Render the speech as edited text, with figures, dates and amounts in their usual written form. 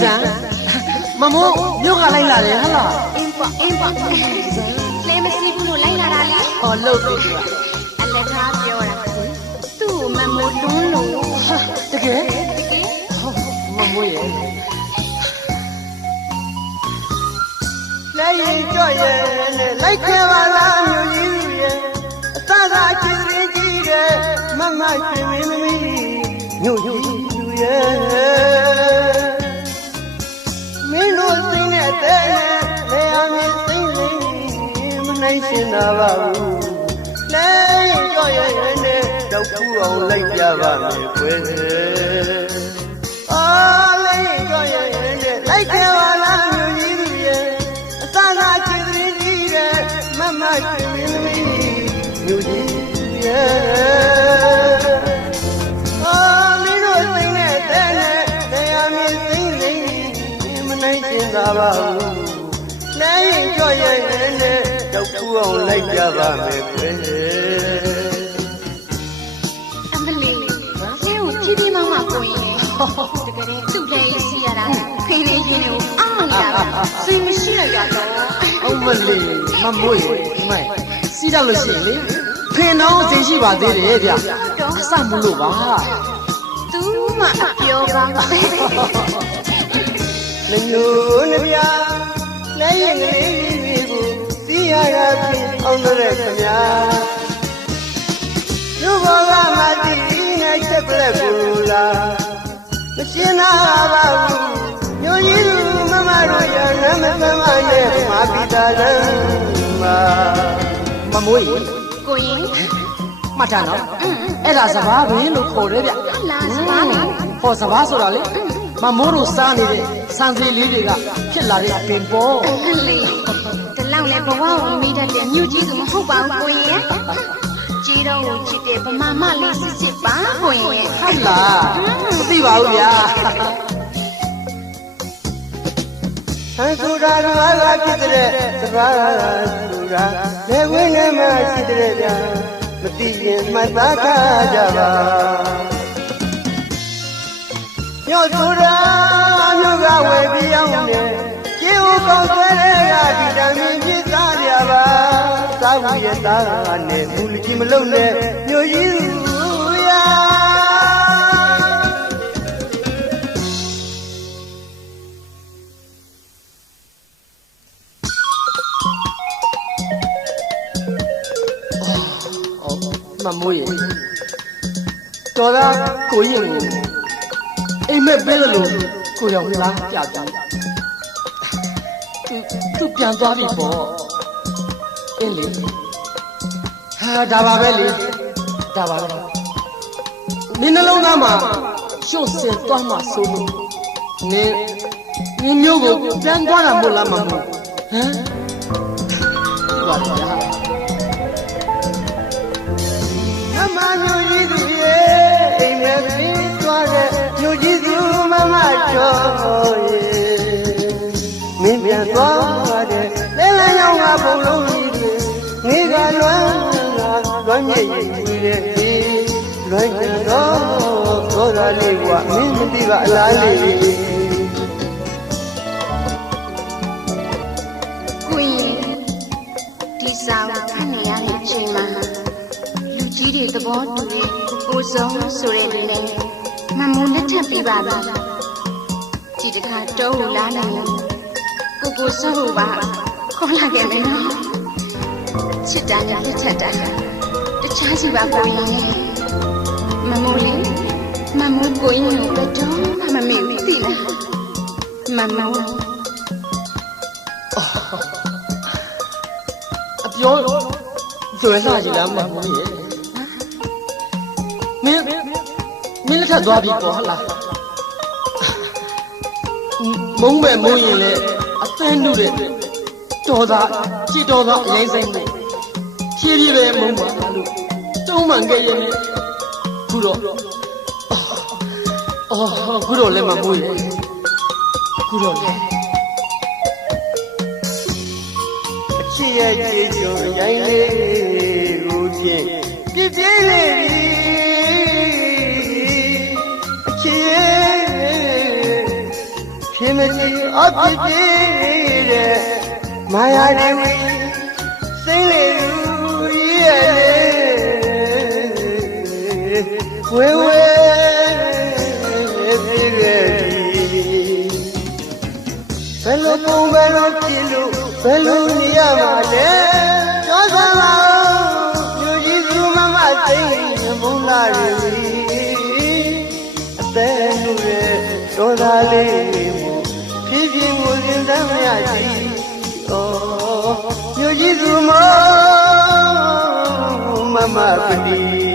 Zan, Mamo, you got like that, hello. Import. Name is Libu Laila. Oh, look, And let her have your two Mamo don't know. okay. Mamo, like Mama, you me no sing at they are missing nation of lay joy don't fool like Java oh lay joy like Java Sana children Mama you Nay cho ye ne đau thương lấy ra ba mẹ quên Amberly, you TV mama going. Tụ đây xì ra, khi này you see me see ya. Amberly, Mamo, mày, xí ra rồi xí đi. Khi nào sẽ xí vào đây để đi. Sao muốn lụa ba? Tú mà yêu ba. Nương bia, lấy bu, tia ra pin ông rồi kaya. Lu boga mati ngay chắc là bula, machina ba bu, nyoyiru mama roya nam mama ne ma pita ma. Mamui, Cô yên. mà chả nó, em là sao ba bây lúc khổ đấy vậy? Là sao ba? Họ sao ba số đó đấy? Mà mua đồ sang đi đấy, sang gì lý đi cả, chết là đi tiền bố. Cái lâu này bảoว่ามีแต่เรื่องยูจีก็มาဟုတ်ပါဘူးကိုရင်ជីတော့ချစ်တယ်ဗမာမလေးစစ်ပါကိုရင် ဟုတ်လားမသိပါဘူးဗျာဆန်းဆိုတာကဖြစ်တဲ့သဘာဝဆိုတာလေဝင်းထဲမှာရှိတဲ့ဗျာမသိရင်မှတ်သားထားကြပါညောဆိုတာမြို့ကဝယ်ပြီးအောင်တယ်ကျေဦးကောင်းတဲ့ကဒီတမ်းမြစ်သားကြပါသာဝရသားနဲ့မူလကြီးမလုံးနဲ့မြို့ကြီးသူရာမမိုးရေတော်သားကိုရင်ကိုအိမ်မက်ပေးတယ်လို့ကိုရောင်လားပြပြသူပြန်သွားပြီပေါ့အင်းလေဟာဒါပါပဲလေဒါပါပဲနင်းနှလုံးသားမှာရှုပ်စင်သွားမှဆိုလို့နင်းမျိုးကိုပြန်သွားတာမို့လားမမို့ဟမ်ဘာလဲမမညူကြီးသူရဲ့အိမ်နဲ့ပြီးသွားတဲ့ညူကြီးသူမမချောရဲ့မင်းပြန်သွားတဲ့လဲလန်းရောက်ငါဘုံလုံးကြီးတွေငေးကလွမ်းလွမ်းမြေကြီးတဲ့ဒီလွမ်းကြတော့သောတာလေးကမင်းမသိပါအလားလေးကိုရင်ဒီဆောင်ထမ်းနေရတဲ့အချိန်မှာလူကြီးတွေသဘောတူတဲ့ကိုဆုံးဆိုတဲ့လူနဲ့မမူလက်ထပ်ပြီးပါပြီဒီတခါတောဟူလာနေကိုဆုံးဟူပါခေါ်လာခဲ့မယ်နော်ချစ်တာနဲ့လက်ထပ်တာတခြားစီပါကိုရင်မမူလေးမမူကိုရင်ကိုဘယ်တော့မှမမေ့ဘူးသိလားမမူအပြောကျွဲလာကြလားမမရဲ့မင်းလက်ထပ်သွားပြီပေါ့ဟုတ်လားမုံမဲ့မုံရင်လေအသန်းနုတဲ့တော်သားကြည်တော်သားအရင်ဆိုင်နဲ့ဖြည်းဖြည်းပဲမုံပါလို့တုံးမှန်ခဲ့ရဲ့ခုတော့ခုတော့လည်းမမွေးရဲ့ခုတော့လည်းအချစ်ရဲ့ကြေကြုံရိုင်းလေးကိုဖြင့်ပြည့်ပြည့်လေးအချစ်ရဲ့ဖြ မရှိအပြစ်ပြည့်တဲ့မာယာတွေစိမ့်လေလူရဲ့ဝေဝေပြည့်ရဲ့ဘယ်လိုပုံဘယ်လိုကြည့်လို့ဘယ်လိုနေရမှာလဲပြောစမ်းပါလူကြီးသူမမစိမ့်မုန်းလာတွေအသက်လူရဲ့ဒေါသလေးဖြည်းဖြည်းကိုစဉ်းစားမရကြည်ဩလူကြီးသူမမပတိ